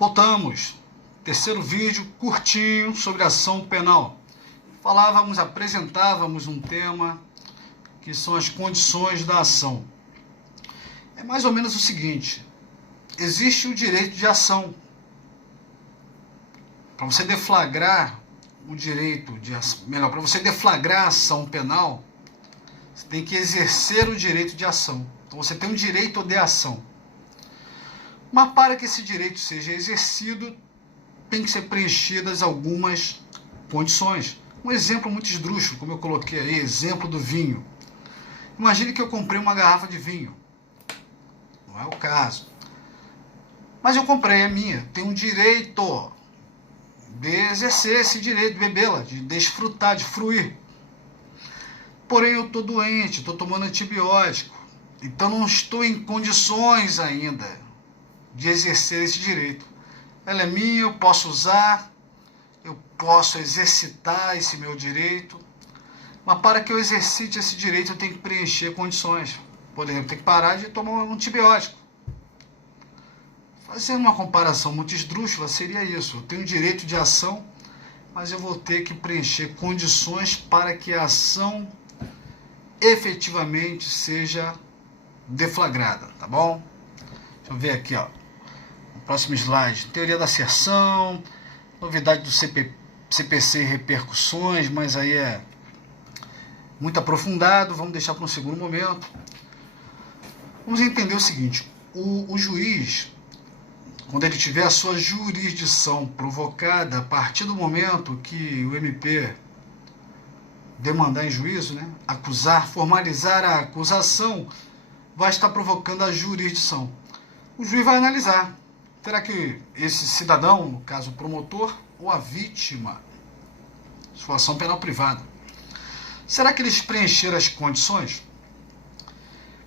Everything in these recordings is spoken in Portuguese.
Voltamos. Terceiro vídeo curtinho sobre ação penal. Apresentávamos um tema que são as condições da ação. É mais ou menos o seguinte: existe o direito de ação. Para você deflagrar o direito de para você deflagrar a ação penal, você tem que exercer o direito de ação. Então você tem um direito de ação. Mas para que esse direito seja exercido, tem que ser preenchidas algumas condições. Um exemplo muito esdrúxulo, como eu coloquei aí, exemplo do vinho. Imagine que eu comprei uma garrafa de vinho. Não é o caso. Mas eu comprei, é minha. Tenho um direito de exercer esse direito, de bebê-la, de desfrutar, de fruir. Porém, eu estou doente, estou tomando antibiótico. Então, não estou em condições ainda de exercer esse direito. Ela é minha, eu posso usar, eu posso exercitar esse meu direito, mas para que eu exercite esse direito eu tenho que preencher condições. Por exemplo, tenho que parar de tomar um antibiótico. Fazendo uma comparação muito esdrúxula, seria isso: eu tenho direito de ação, mas eu vou ter que preencher condições para que a ação efetivamente seja deflagrada, tá bom? Deixa eu ver aqui, ó. No próximo slide, teoria da asserção, novidade do CPC e repercussões, mas aí é muito aprofundado, vamos deixar para um segundo momento. Vamos entender o seguinte: o juiz, quando ele tiver a sua jurisdição provocada, a partir do momento que o MP demandar em juízo, acusar, formalizar a acusação, vai estar provocando a jurisdição. O juiz vai analisar: será que esse cidadão, no caso o promotor, ou a vítima, sua ação penal privada, será que eles preencheram as condições?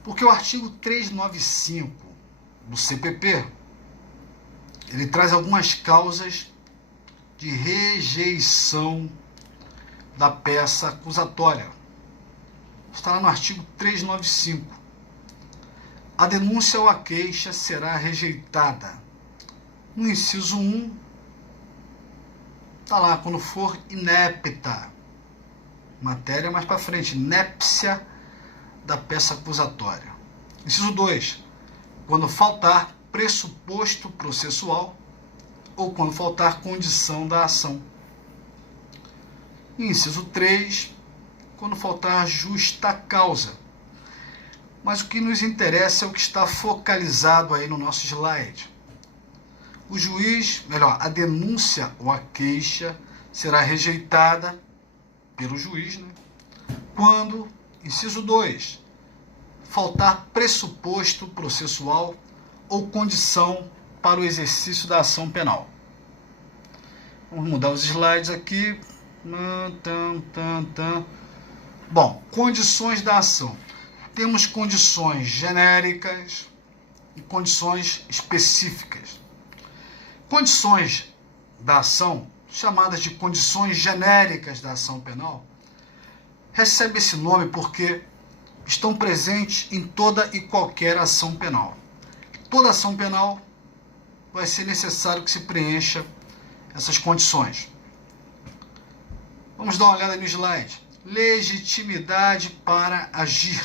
Porque o artigo 395 do CPP, ele traz algumas causas de rejeição da peça acusatória. Está lá no artigo 395. A denúncia ou a queixa será rejeitada. No inciso 1, está lá, quando for inepta. Matéria mais para frente, inépcia da peça acusatória. Inciso 2, quando faltar pressuposto processual ou quando faltar condição da ação. Inciso 3, quando faltar justa causa. Mas o que nos interessa é o que está focalizado aí no nosso slide. O juiz, a denúncia ou a queixa será rejeitada pelo juiz, quando, inciso 2, faltar pressuposto processual ou condição para o exercício da ação penal. Vamos mudar os slides aqui. Bom, condições da ação. Temos condições genéricas e condições específicas. Condições da ação, chamadas de condições genéricas da ação penal, recebe esse nome porque estão presentes em toda e qualquer ação penal. Toda ação penal vai ser necessário que se preencha essas condições. Vamos dar uma olhada no slide. Legitimidade para agir.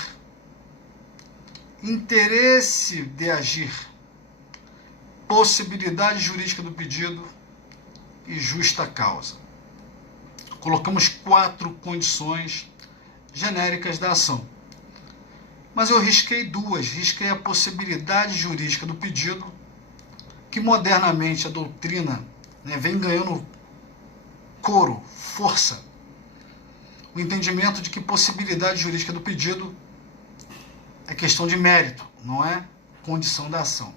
Interesse de agir. Possibilidade jurídica do pedido e justa causa. Colocamos 4 condições genéricas da ação. Mas eu risquei 2. Risquei a possibilidade jurídica do pedido, que modernamente a doutrina vem ganhando coro, força. O entendimento de que possibilidade jurídica do pedido é questão de mérito, não é condição da ação.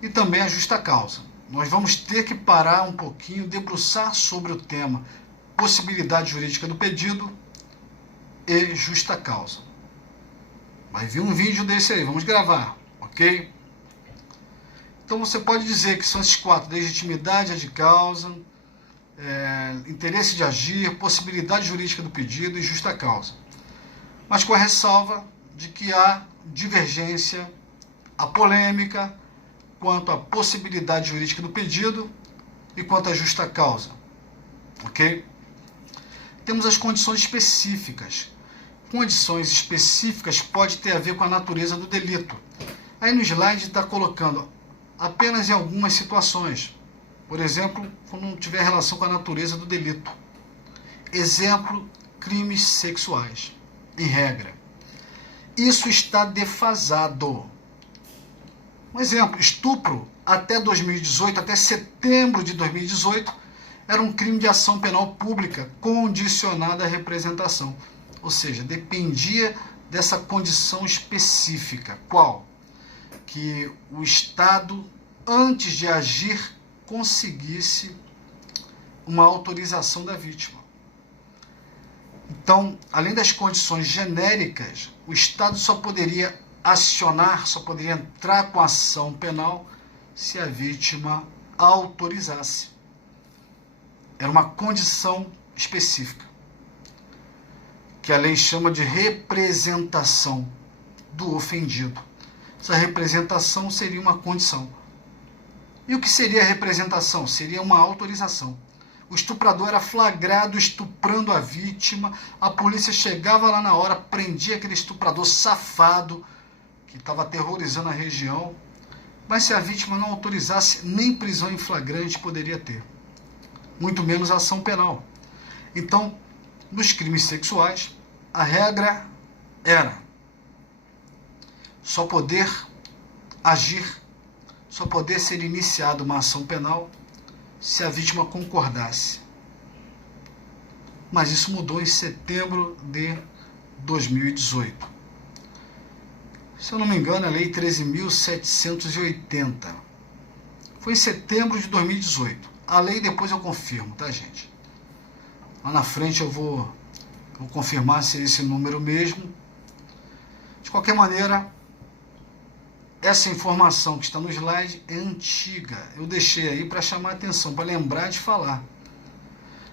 E também a justa causa. Nós vamos ter que parar um pouquinho, debruçar sobre o tema possibilidade jurídica do pedido e justa causa. Vai vir um vídeo desse aí, vamos gravar, ok? Então você pode dizer que são esses 4: legitimidade de causa, interesse de agir, possibilidade jurídica do pedido e justa causa. Mas com a ressalva de que há divergência, a polêmica quanto à possibilidade jurídica do pedido e quanto à justa causa. Ok? Temos as condições específicas. Condições específicas pode ter a ver com a natureza do delito. Aí no slide está colocando apenas em algumas situações. Por exemplo, quando não tiver relação com a natureza do delito. Exemplo, crimes sexuais. Em regra. Isso está defasado. Um exemplo, estupro até 2018, até setembro de 2018, era um crime de ação penal pública condicionada à representação. Ou seja, dependia dessa condição específica. Qual? Que o Estado, antes de agir, conseguisse uma autorização da vítima. Então, além das condições genéricas, o Estado só poderia acionar, só poderia entrar com ação penal se a vítima autorizasse. Era uma condição específica, que a lei chama de representação do ofendido. Essa representação seria uma condição. E o que seria a representação? Seria uma autorização. O estuprador era flagrado estuprando a vítima, a polícia chegava lá na hora, prendia aquele estuprador safado, que estava aterrorizando a região, mas se a vítima não autorizasse, nem prisão em flagrante poderia ter. Muito menos ação penal. Então, nos crimes sexuais, a regra era só poder agir, só poder ser iniciada uma ação penal se a vítima concordasse. Mas isso mudou em setembro de 2018. Se eu não me engano, a Lei 13.780. Foi em setembro de 2018. A lei depois eu confirmo, tá, gente? Lá na frente eu vou confirmar se é esse número mesmo. De qualquer maneira, essa informação que está no slide é antiga. Eu deixei aí para chamar a atenção, para lembrar de falar.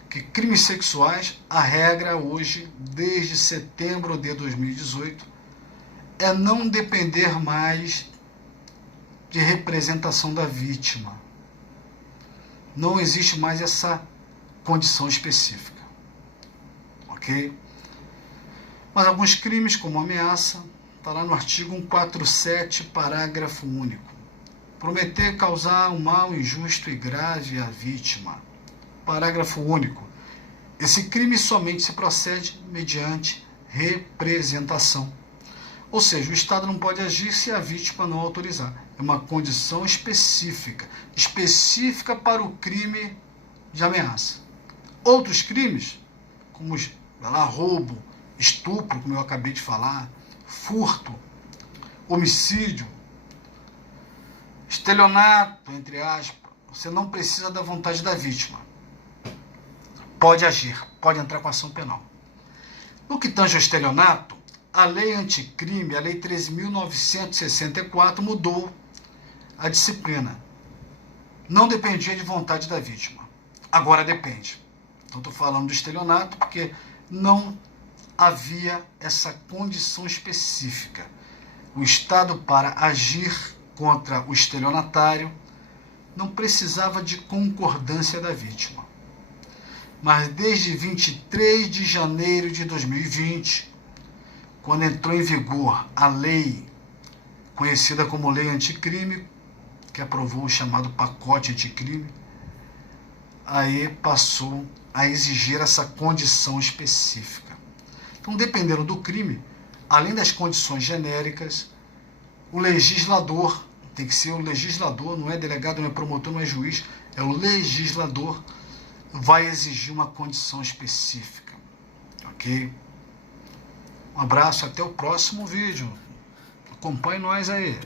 Que crimes sexuais, a regra hoje, desde setembro de 2018, é não depender mais de representação da vítima. Não existe mais essa condição específica. Ok? Mas alguns crimes, como ameaça, está lá no artigo 147, parágrafo único. Prometer causar um mal injusto e grave à vítima. Parágrafo único. Esse crime somente se procede mediante representação. Ou seja, o Estado não pode agir se a vítima não autorizar. É uma condição específica. Específica para o crime de ameaça. Outros crimes, como roubo, estupro, como eu acabei de falar, furto, homicídio, estelionato, entre aspas, você não precisa da vontade da vítima. Pode agir, pode entrar com ação penal. No que tange ao estelionato, a lei anticrime, a lei 13.964, mudou a disciplina. Não dependia de vontade da vítima. Agora depende. Então estou falando do estelionato porque não havia essa condição específica. O Estado, para agir contra o estelionatário, não precisava de concordância da vítima. Mas desde 23 de janeiro de 2020, quando entrou em vigor a lei conhecida como Lei Anticrime, que aprovou o chamado pacote anticrime, aí passou a exigir essa condição específica. Então, dependendo do crime, além das condições genéricas, o legislador, tem que ser o legislador, não é delegado, não é promotor, não é juiz, é o legislador, vai exigir uma condição específica. Ok? Um abraço, até o próximo vídeo. Acompanhe nós aí.